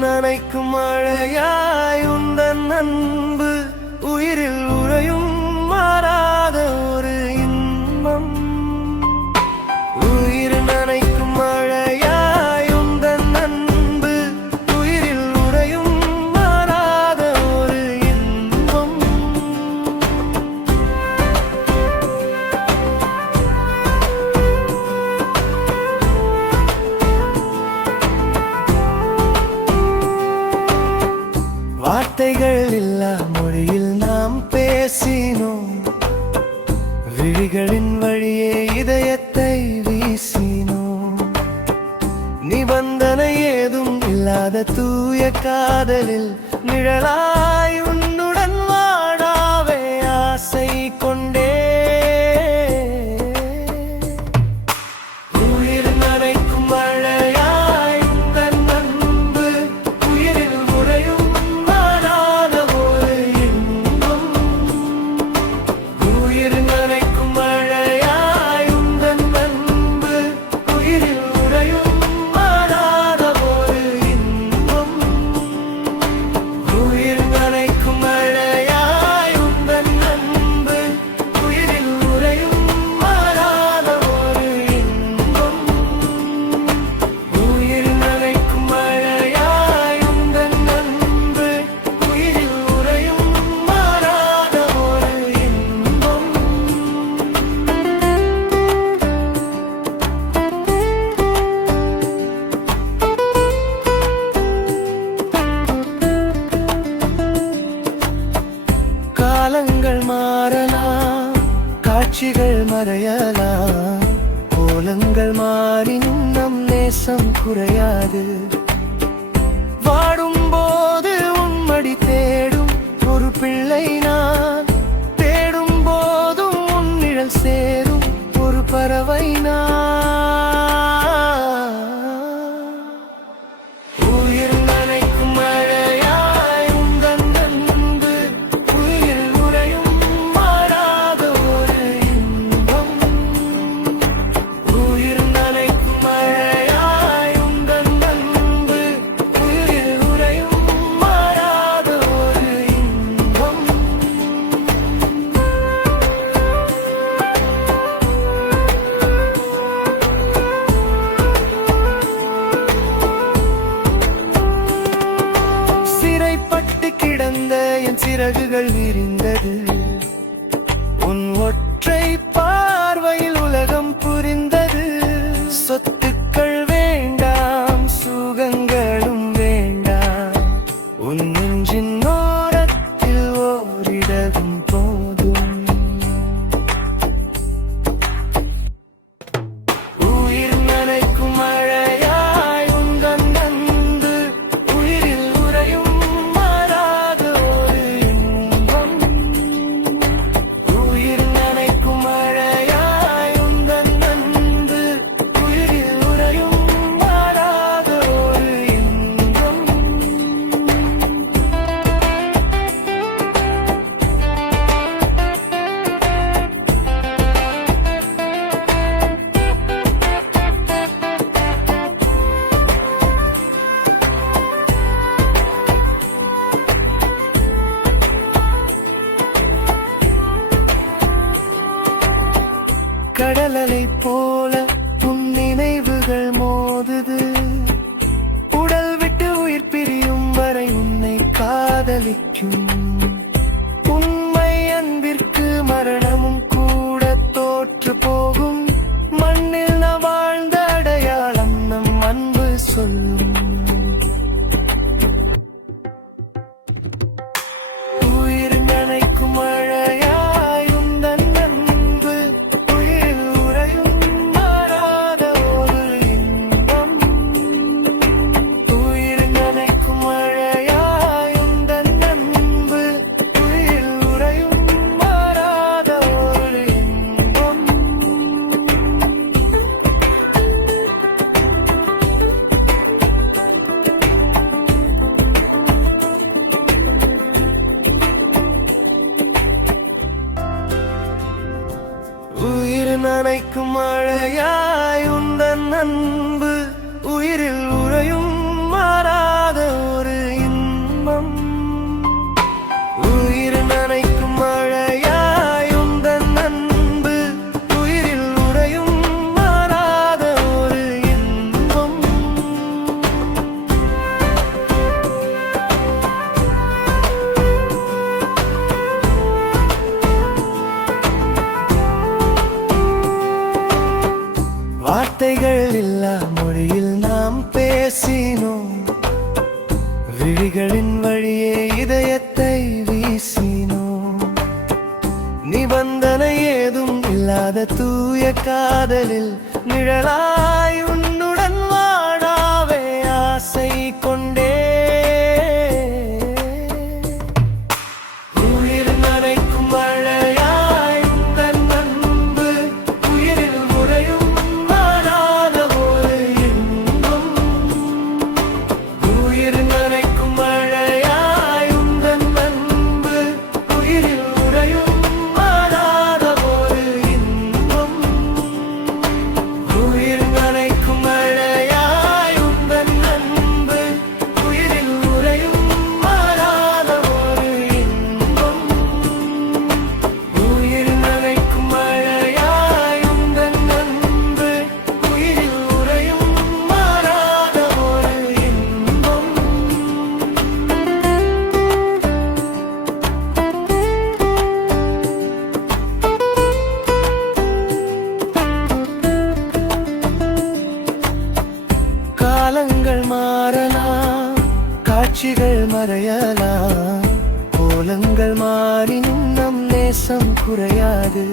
நனைக்கும் மழையாய் உந்தன் அன்பு உயிரில் உறையும் விழிகளின் வழியே இதயத்தை வீசினோம் நிபந்தனை ஏதும் இல்லாத தூய காதலில் நிழலாயுன் காட்சிகள் மறையலாம். கோலங்கள் மாறினும் நம் நேசம் குறையாது. வாடும் போது உன்மடி தேடும் ஒரு பிள்ளை நான். தேடும் போதும் உன் சேரும் ஒரு பறவை நான். அழகுகள் விரிந்தது வார்த்தைகள் இல்லா மொழியில் நாம் பேசினோம். விழிகளின் வழியே இதயத்தை வீசினோம். நிபந்தனை ஏதும் இல்லாத தூய காதலில் நிழலாயும் குறையாது.